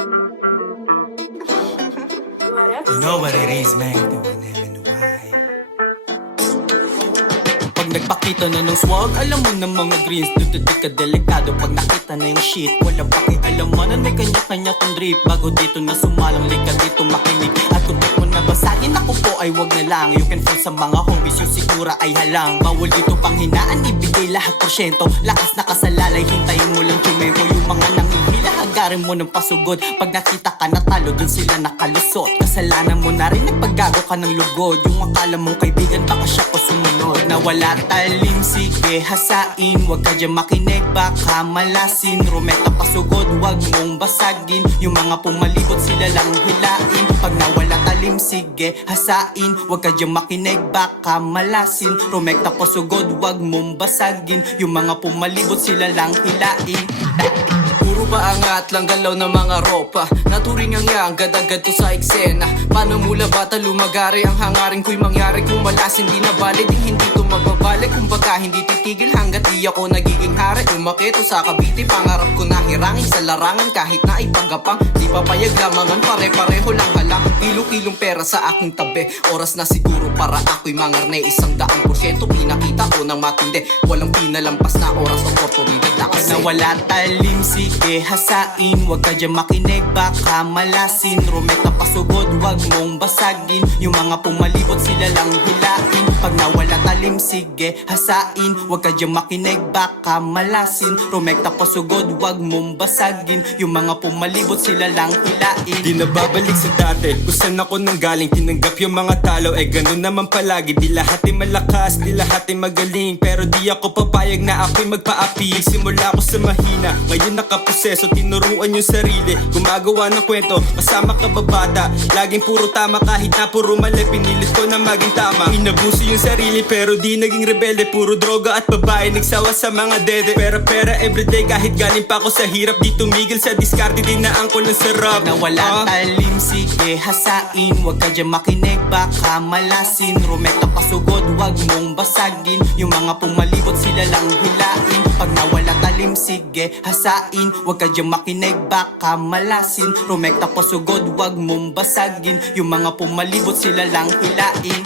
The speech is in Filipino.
You know what it is, man. The one and the why. Pag nagpakita na ng swag, alam mo na mga greens, dududik ka delikado. Pag nakita na yung shit, wala pakialaman na may kanya-kanya tong drip. Bago dito na sumalang, lika dito makinig. At kung mo na basagin, ako po ay wag na lang. You can feel sa mga homies, yung sigura ay halang. Bawal dito pang hinaan, ibigay lahat porsyento. Lakas na kasalalay, hintayin mo lang tumempo. Yung mga nangihila, hagarin mo ng pasugod. Pag nakita ka natalo, dun sila nakalusot. Kasalanan mo na rin, nagpaggago ka ng lugod. Yung akala mong kaibigan, baka siya pa sumunod. Na wala talim, sige hasain. Huwag ka dyan makinig, baka malasin. Rumeta pasugod, huwag mong basagin. Yung mga pumalibot, sila lang hilain. Pag nawala talim, sige hasain. Huwag ka dyan makinig, baka malasin. Rumeta pasugod, huwag mong basagin. Yung mga pumalibot, sila lang hilain. Puro ba angat lang galaw ng mga ropa? Naturing ang yang, agad-agad to sa eksena. Paano mula bata lumagari? Ang hangarin ko'y mangyari. Kung malasin di na bali, di hindi to mababalik. Kung baka hindi titigil hanggat di ako nagiging hari. Umakit to sa Cavite, pangarap ko na hirangin sa larangan. Kahit na ipanggapang, di papayag lamangan. Pare-pareho lang halang, kilo-kilong pera sa aking tabi. Oras na siguro para ako'y mangarne. 100% pinakita ko ng matindi. Walang pinalampas na oras, oportunidad na kasi. Nawala talim, sige hasain. Huwag ka dyan makinig, baka malasin. Rumeta pasugod, huwag mong basagin. Yung mga pumalibot, sila lang hilain. Pag nawala talim, sige hasain. Huwag ka dyan makinig, baka malasin. Rumeta pasugod, huwag mong basagin. Yung mga pumalibot, sila lang hilain. Di na babalik sa dati, kung saan ako nanggaling. Tinanggap yung mga talo, ganun naman palagi. Di lahat ay malakas, di lahat ay magaling. Pero di ako papayag na ako'y magpaapi. Simula ako sa mahina, ngayon nakaproseso. Tinuruan yung sarili, gumagawa ng kwento. Kasama ka ba bata, laging puro tama. Kahit na puro mali, pinilit ko na maging tama. Inabuso yung sarili pero di naging rebelde. Puro droga at babae, nagsawa sa mga dede. Pera everyday kahit galing pa ako sa hirap. Di tumigil sa diskarte, di na angkol ng sarap. Nawala talim, sige hasain. Huwag ka dyan makinig, baka malasin. Rumeta pasugod, huwag mong basagin. Yung mga pumalibot, sila lang hilain. Pag nawala talim, sige hasain. Huwag ka dyan makinig, baka malasin. Rumeta pasugod, huwag mong basagin. Yung mga pumalibot, sila lang hilain.